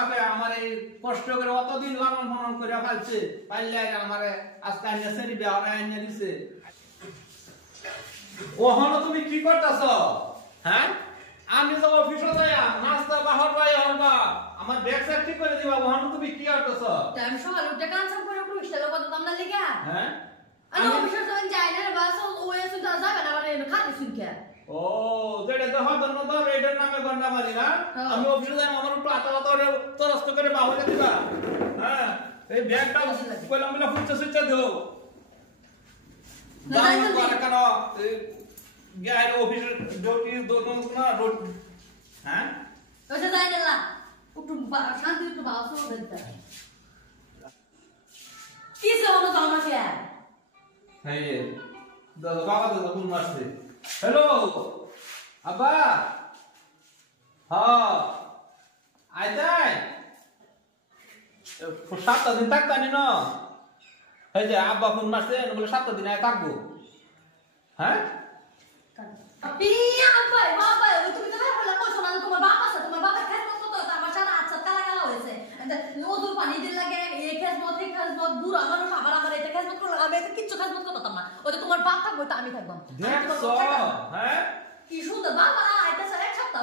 বাপে আমার এই কষ্ট করে অতদিন লালন পালন করে ফেলছে পাইলে আমারে আজকে আইনা সেরি বিয়ারে আইনা দিছে ওহনো তুমি কি করতেছ হ্যাঁ আমি তো অফিসে যাই নাস্তা বাহর ভাই হরবা আমার ব্যাগ সেট ঠিক করে দিবা ওহনো তুমি কি করতেছ টাইম সকালে উঠে কাঁচাম করে পুলিশে লোক তো আমরা লাগা হ্যাঁ আমি অফিসে যাই না রে বাস ওই সুন্দর যাবে না মানে খাতে শুনকে ও যেটা তো হদর না ধর এটার নামে গন্ডা মারি না আমি অফিসে যাই আমার উপর আতা ধরে তরস্ত করে বাহরে দিবা হ্যাঁ এই ব্যাগটা কইলাম বলে ফুচা সুচা দাও দাম করে কেন গায়ের অফিসের ডিউটি দোনো না রোড হ্যাঁ ওটা যাই না একটু শান্তি একটু বাসো দিতে কি সব না আমাকে হ্যাঁ দাদা বাবা দাদা কোন মারছে হ্যালো আব্বা হ্যাঁ আইতাই 7 দিন থাকতানি না এই যে আব্বা ফোন মারছে বলে 7 দিন আয় থাকবো হ্যাঁ পিয়া ভাই বাবা তুমি তো বলে কইছো না তোমার বাবা আছে তোমার বাবা খেত মত তো আমার সারা আচ্ছা কালা কালা হয়েছে নদুর পানি দিন লাগে এই খেজমত এই খেজমত বুড়ো আমার বাবার আমার এটা খেজমত করলো আমি এটা কিচ্ছু খেজমত করতাম না ওটা তোমার বাপ থাকবে তো আমি থাকবো দেখছো হ্যাঁ কি সুন্দর বাবা এটা স্যার এক সপ্তাহ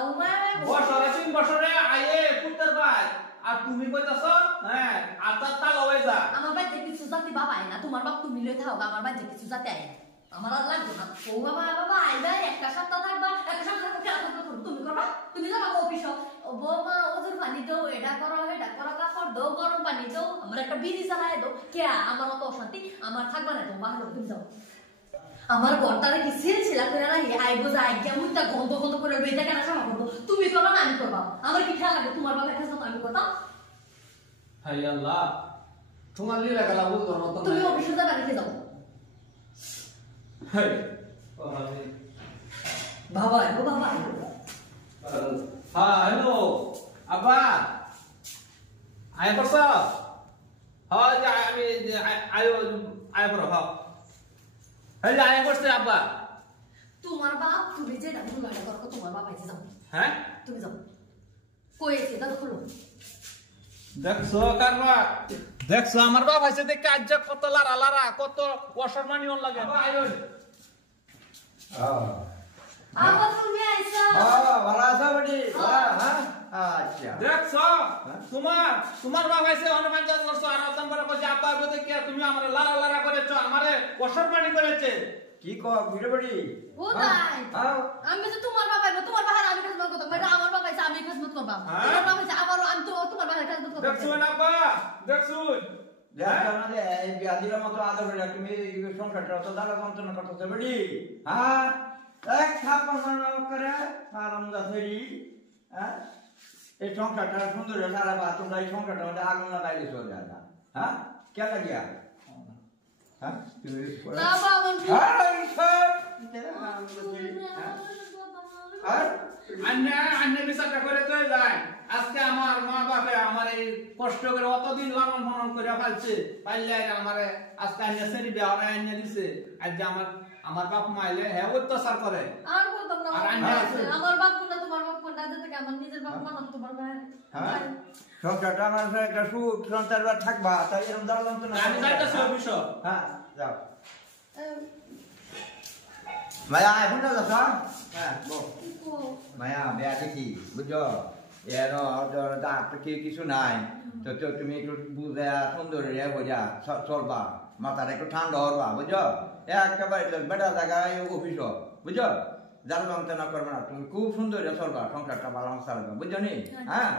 বছরে 3 বছরে আইয়ে পুত্তর ভাই আর তুমি কইতাছ হ্যাঁ আতার তাল হয়ে যা আমার বাড়িতে কিছু জাতি বাবা আয় না তোমার বাপ তুমি লই থাও আমার বাড়িতে কিছু জাতি আয় আমার আর লাগবে না ও বাবা বাবা আইবা একটা সপ্তাহ থাকবা একটা সপ্তাহ থাকবা তুমি করবা তুমি যাবা অফিস ও বৌমা ওজুর পানি দাও এটা করো এটা করো কাপড় দাও গরম পানি দাও আমার একটা বিড়ি জ্বালায় দাও কে আমার অত অশান্তি আমার থাকবা না তুমি বাহির তুমি যাও আমার ঘরটারে কি সিলসিলা করে না আইবো যা কেমনটা গন্ধ গন্ধ করে বেজা কেন সামা করবো তুমি করবা না আমি করবা আমার কি খেয়াল লাগে তোমার বাবা কাছে আমি করতাম হাই আল্লাহ তোমার লীলা গেলা বুঝবো না তুমি অফিসে যাবা রেখে যাও হাই বাবা ও বাবা হ্যাঁ হ্যালো আব্বা আয় করছ হ্যাঁ যে আমি আয় করো হ্যাঁ হ্যাঁ আয় করছে আব্বা তোমার বাপ তুমি যে দাম গাড়ি করো তোমার বাবা এসে যাও হ্যাঁ তুমি যাও কই এসে দাও খোলো দেখছো কারবা দেখছো আমার বাপ আছে দেখ কাজ কত লারা লারা কত অসম্মানী হন লাগে আপা তুমি আইছো ভালো আছো বডি হ্যাঁ আচ্ছা দেখছো তোমার বাপ আছে হনুমান চাষ করছো আর অতম করে কইছে আব্বা বলতে কি তুমি আমারে লারা লারা করেছো আমারে অসম্মানী করেছে কি কো ভিডিও বডি ও তাই আমি তো তোমার বাবা তোমার বাবা আমি কাজ করব এটা আমার বাবা আছে আমি কাজ করব তোমার বাবা আছে আবার আমি তো তোমার বাবা কাজ করব দেখছো না আব্বা দেখছো দেখো না যে এই বিয়াদির মতো আদর করে তুমি সংসারটা তো দাদা যন্ত্রণা করতেছো বডি হ্যাঁ এক ছাপ মনে করে আরাম দাসেরি হ্যাঁ এই সংসারটা সুন্দর সারা বা তোমরা এই সংসারটা মধ্যে আগুন লাগাই দিছো দাদা হ্যাঁ কে লাগিয়া হ্যাঁ তুমি না বাবা আন্নে বিচারটা করে তো যায় আজকে আমার মা বাপে আমার এই কষ্ট করে অতদিন লালন পালন করে ফেলছে পাইলে আমারে আজকে আন্নে সেরি বিয়ারে আইনা দিছে আজ আমার বাপ মাইলে হ্যাঁ অত্যাচার করে আর বলতাম না আমার বাপ কোনটা তোমার বাপ কোনটা যেতে আমার নিজের বাপ মানন তোমার ভাই হ্যাঁ সংসারটা আমার একটা সুখ সন্তানরা থাকবা তাই এরকম দাঁড়ালাম তো না আমি যাইতাছি অফিস হ্যাঁ যাও মায়া এখন না যাস হ্যাঁ বল মায়া বেয়া দেখি বুঝছো এর দাঁত কি কিছু নাই তো তুমি একটু বুঝে সুন্দর বোঝা চলবা মাথাটা একটু ঠান্ডা হবা বুঝছো একেবারে বেটা জায়গায় অফিস বুঝছো যার যন্ত্রণা করবে না তুমি খুব সুন্দর চলবা সংসারটা ভালো চালাবে বুঝছো নি হ্যাঁ